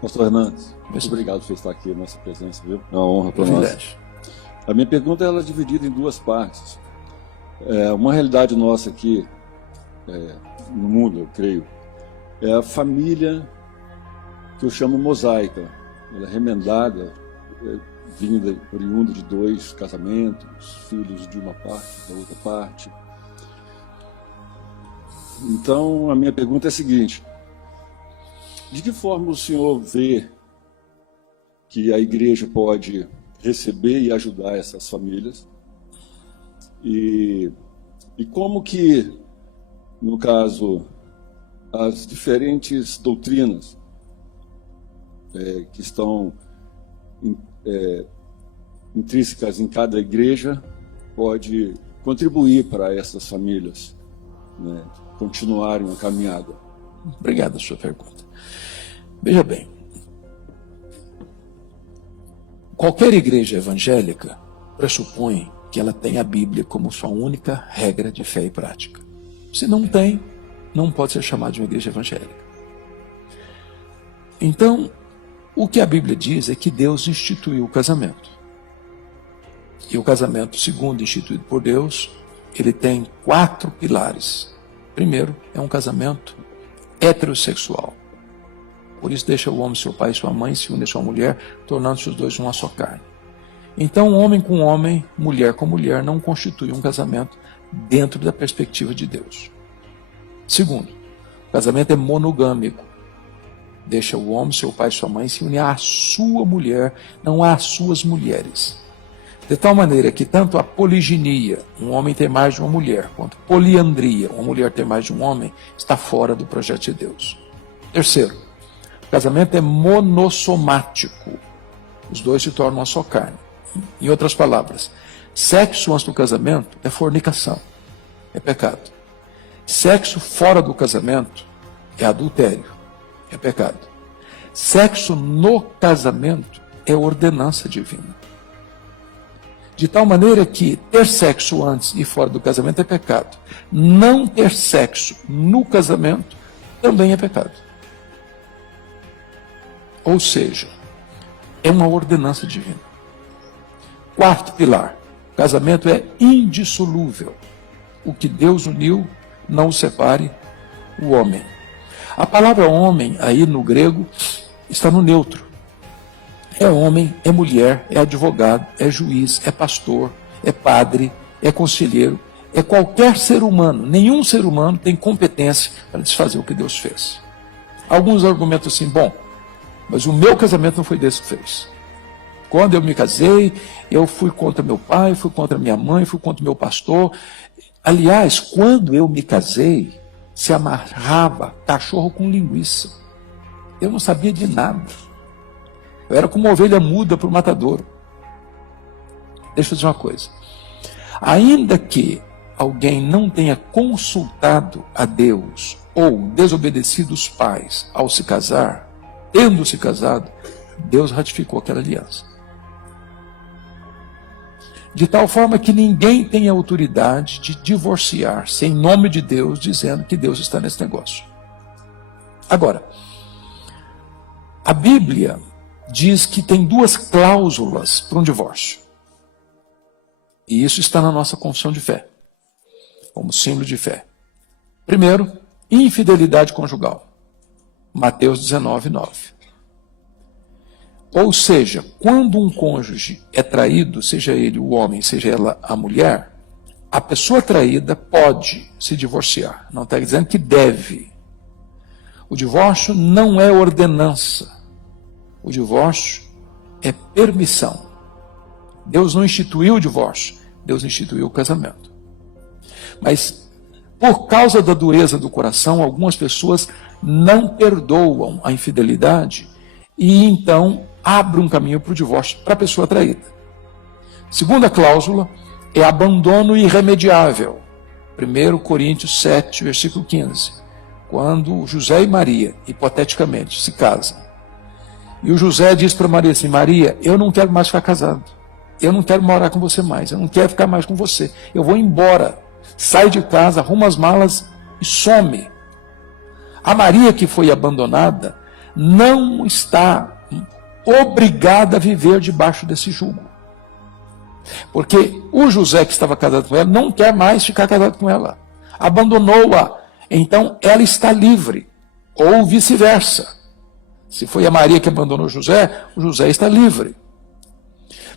Pastor Hernandes, muito obrigado por estar aqui, nossa presença, viu? É uma honra para nós. A minha pergunta ela é dividida em duas partes. Uma realidade nossa aqui, no mundo, eu creio, é a família que eu chamo mosaica. Ela é remendada, vinda, oriunda de 2 casamentos, filhos de uma parte, da outra parte. Então, a minha pergunta é a seguinte: de que forma o senhor vê que a igreja pode receber e ajudar essas famílias? E como que, no caso, as diferentes doutrinas que estão intrínsecas em cada igreja pode contribuir para essas famílias, né, continuarem a caminhada? Obrigado pela sua pergunta. Veja bem, qualquer igreja evangélica pressupõe que ela tem a Bíblia como sua única regra de fé e prática. Se não tem, não pode ser chamada de uma igreja evangélica. Então, o que a Bíblia diz é que Deus instituiu o casamento. E o casamento, segundo instituído por Deus, ele tem 4 pilares. Primeiro, é um casamento heterossexual. Por isso deixa o homem seu pai e sua mãe, se une a sua mulher, tornando-se os dois uma só carne. Então, homem com homem, mulher com mulher, não constitui um casamento dentro da perspectiva de Deus. Segundo, o casamento é monogâmico. Deixa o homem, seu pai e sua mãe, se une à sua mulher, não às suas mulheres. De tal maneira que tanto a poliginia, um homem ter mais de uma mulher, quanto poliandria, uma mulher ter mais de um homem, está fora do projeto de Deus. Terceiro, o casamento é monossomático. Os dois se tornam uma só carne. Em outras palavras, sexo antes do casamento é fornicação, é pecado. Sexo fora do casamento é adultério, é pecado. Sexo no casamento é ordenança divina. De tal maneira que ter sexo antes e fora do casamento é pecado. Não ter sexo no casamento também é pecado. Ou seja, é uma ordenança divina. Quarto pilar, o casamento é indissolúvel. O que Deus uniu, não o separe o homem. A palavra homem, aí no grego, está no neutro. É homem, é mulher, é advogado, é juiz, é pastor, é padre, é conselheiro, é qualquer ser humano. Nenhum ser humano tem competência para desfazer o que Deus fez. Alguns argumentam assim, bom, mas o meu casamento não foi Deus que fez. Quando eu me casei, eu fui contra meu pai, fui contra minha mãe, fui contra meu pastor. Aliás, quando eu me casei, se amarrava cachorro com linguiça. Eu não sabia de nada. Eu era como uma ovelha muda para o matadouro. Deixa eu dizer uma coisa. Ainda que alguém não tenha consultado a Deus ou desobedecido os pais ao se casar, tendo se casado, Deus ratificou aquela aliança. De tal forma que ninguém tem a autoridade de divorciar-se em nome de Deus, dizendo que Deus está nesse negócio. Agora, a Bíblia diz que tem 2 cláusulas para um divórcio. E isso está na nossa confissão de fé, como símbolo de fé. Primeiro, infidelidade conjugal. Mateus 19, 9. Ou seja, quando um cônjuge é traído, seja ele o homem, seja ela a mulher, a pessoa traída pode se divorciar. Não está dizendo que deve. O divórcio não é ordenança. O divórcio é permissão. Deus não instituiu o divórcio, Deus instituiu o casamento. Mas, por causa da dureza do coração, algumas pessoas não perdoam a infidelidade e então abrem um caminho para o divórcio para a pessoa traída. Segunda cláusula é abandono irremediável. 1 Coríntios 7, versículo 15. Quando José e Maria, hipoteticamente, se casam. E o José diz para Maria assim: Maria, eu não quero mais ficar casado. Eu não quero morar com você mais. Eu não quero ficar mais com você. Eu vou embora. Sai de casa, arruma as malas e some. A Maria que foi abandonada não está obrigada a viver debaixo desse jugo. Porque o José que estava casado com ela não quer mais ficar casado com ela. Abandonou-a. Então ela está livre. Ou vice-versa. Se foi a Maria que abandonou o José está livre.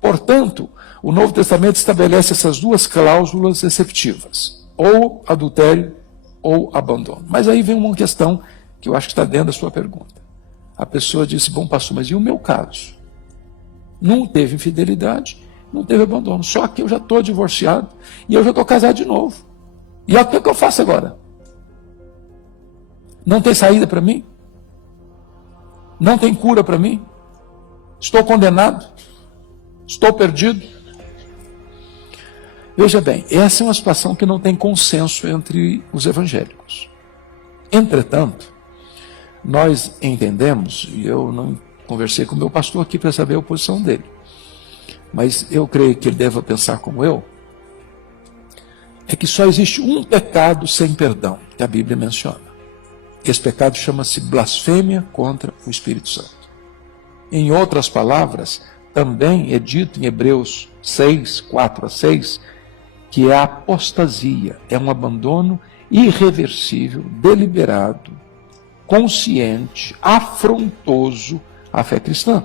Portanto, o Novo Testamento estabelece essas duas cláusulas exceptivas. Ou adultério ou abandono. Mas aí vem uma questão que eu acho que está dentro da sua pergunta. A pessoa disse: bom, pastor, mas e o meu caso? Não teve infidelidade, não teve abandono. Só que eu já estou divorciado e eu já estou casado de novo. E o que eu faço agora? Não tem saída para mim? Não tem cura para mim? Estou condenado? Estou perdido? Veja bem, essa é uma situação que não tem consenso entre os evangélicos. Entretanto, nós entendemos, e eu não conversei com o meu pastor aqui para saber a posição dele, mas eu creio que ele deva pensar como eu, é que só existe um pecado sem perdão, que a Bíblia menciona. Esse pecado chama-se blasfêmia contra o Espírito Santo. Em outras palavras, também é dito em Hebreus 6, 4 a 6, que é a apostasia, é um abandono irreversível, deliberado, consciente, afrontoso à fé cristã.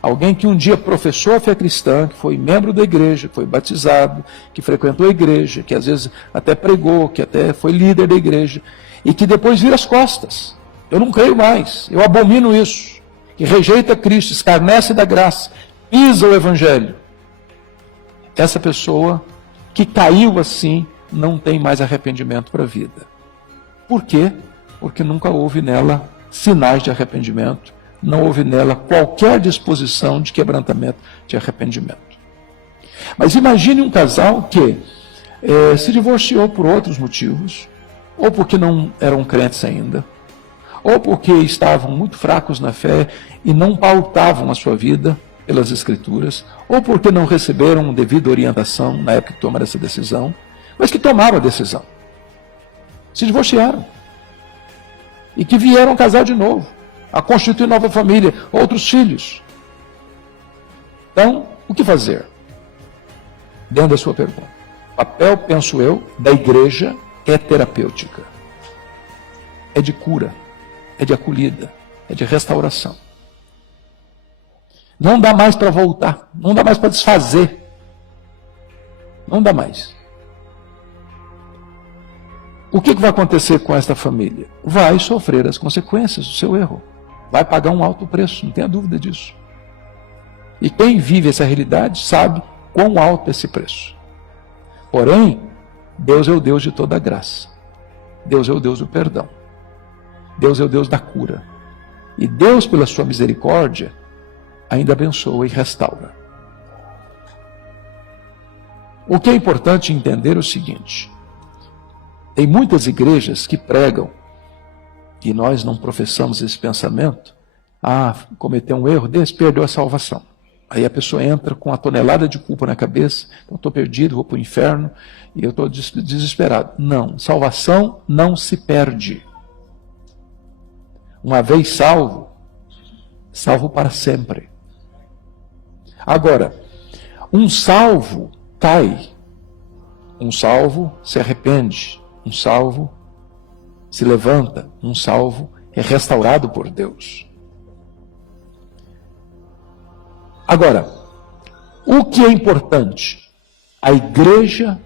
Alguém que um dia professou a fé cristã, que foi membro da igreja, que foi batizado, que frequentou a igreja, que às vezes até pregou, que até foi líder da igreja, e que depois vira as costas. Eu não creio mais, eu abomino isso. Que rejeita Cristo, escarnece da graça, pisa o evangelho. Essa pessoa que caiu assim não tem mais arrependimento para a vida. Por quê? Porque nunca houve nela sinais de arrependimento, não houve nela qualquer disposição de quebrantamento, de arrependimento. Mas imagine um casal que se divorciou por outros motivos, ou porque não eram crentes ainda, ou porque estavam muito fracos na fé e não pautavam a sua vida pelas Escrituras, ou porque não receberam devida orientação na época que tomaram essa decisão, mas que tomaram a decisão. Se divorciaram. E que vieram casar de novo, a constituir nova família, outros filhos. Então, o que fazer? Dentro da sua pergunta. O papel, penso eu, da igreja é terapêutica. É de cura, é de acolhida, é de restauração. Não dá mais para voltar, não dá mais para desfazer. Não dá mais. O que vai acontecer com esta família? Vai sofrer as consequências do seu erro. Vai pagar um alto preço, não tenha dúvida disso. E quem vive essa realidade sabe quão alto é esse preço. Porém, Deus é o Deus de toda a graça. Deus é o Deus do perdão. Deus é o Deus da cura. E Deus, pela sua misericórdia, ainda abençoa e restaura. O que é importante entender é o seguinte: tem muitas igrejas que pregam, e nós não professamos esse pensamento, cometeu um erro desse, perdeu a salvação. Aí a pessoa entra com uma tonelada de culpa na cabeça, então estou perdido, vou para o inferno, e eu estou desesperado. Não, salvação não se perde. Uma vez salvo, salvo para sempre. Agora, um salvo cai, um salvo se arrepende, um salvo se levanta, um salvo é restaurado por Deus. Agora, o que é importante? A igreja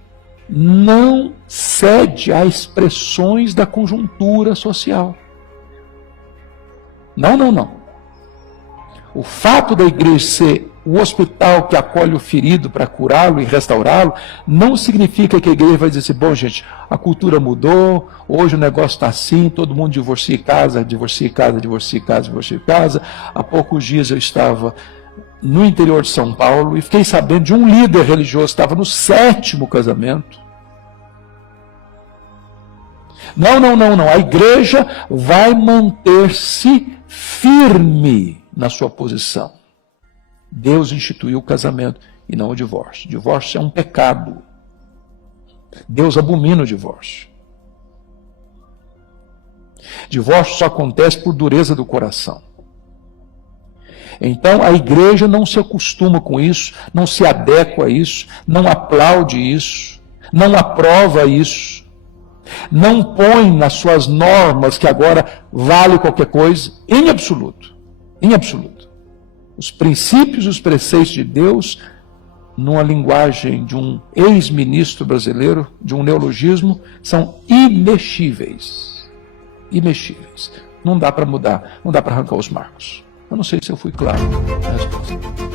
não cede a expressões da conjuntura social. Não, não, não. O fato da igreja ser o hospital que acolhe o ferido para curá-lo e restaurá-lo, não significa que a igreja vai dizer assim, bom, gente, a cultura mudou, hoje o negócio está assim, todo mundo divorcia casa, divorcia casa, divorcia casa, divorcia casa. Há poucos dias eu estava no interior de São Paulo e fiquei sabendo de um líder religioso que estava no 7º casamento. Não, não, não, não. A igreja vai manter-se firme na sua posição. Deus instituiu o casamento e não o divórcio. O divórcio é um pecado. Deus abomina o divórcio. Divórcio só acontece por dureza do coração. Então a igreja não se acostuma com isso, não se adequa a isso, não aplaude isso, não aprova isso, não põe nas suas normas que agora vale qualquer coisa, em absoluto. Em absoluto. Os princípios e os preceitos de Deus, numa linguagem de um ex-ministro brasileiro, de um neologismo, são imexíveis. Imexíveis. Não dá para mudar, não dá para arrancar os marcos. Eu não sei se eu fui claro na resposta.